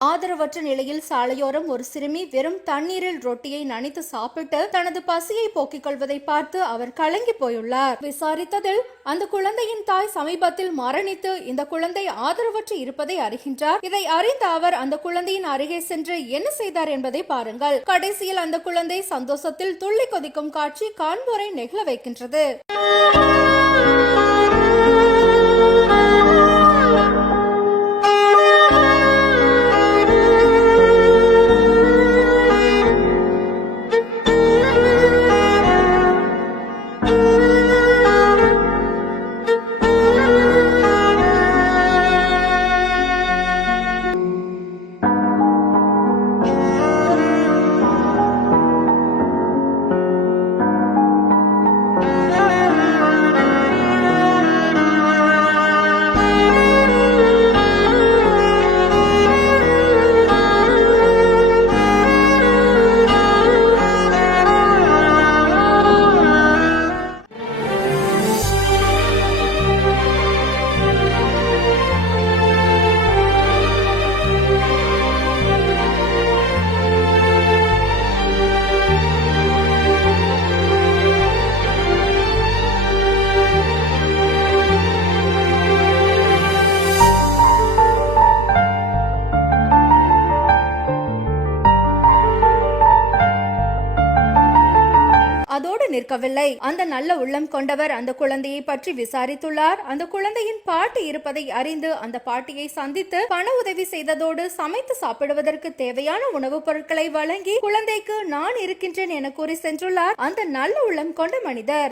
ஆதரவற்ற நிலையில் சாலையோரம் ஒரு சிறுமி வெறும் தண்ணீரில் ரொட்டியை நனைத்து சாப்பிட்டு தனது பசியை போக்கிக் கொள்வதை பார்த்து அவர் கலங்கி போயுள்ளார். விசாரித்ததில் அந்த குழந்தையின் தாய் சமீபத்தில் மரணித்து இந்த குழந்தை ஆதரவற்று இருப்பதை அறிகின்றார். இதை அறிந்த அவர் அந்த குழந்தையின் அருகே சென்று என்ன செய்தார் என்பதை பாருங்கள். கடைசியில் அந்த குழந்தை சந்தோஷத்தில் துள்ளி கொதிக்கும் காட்சி காண்போரை நெகிழ வைக்கின்றது. அதோடு நிற்கவில்லை. அந்த நல்ல உள்ளம் கொண்டவர் அந்த குழந்தையை பற்றி விசாரித்துள்ளார். அந்த குழந்தையின் பாட்டி இருப்பதை அறிந்து அந்த பாட்டியை சந்தித்து பண உதவி செய்ததோடு சமைத்து சாப்பிடுவதற்கு தேவையான உணவுப் பொருட்களை வழங்கி குழந்தைக்கு நான் இருக்கின்றேன் என கூறி சென்றுள்ளார் அந்த நல்ல உள்ளம் கொண்ட மனிதர்.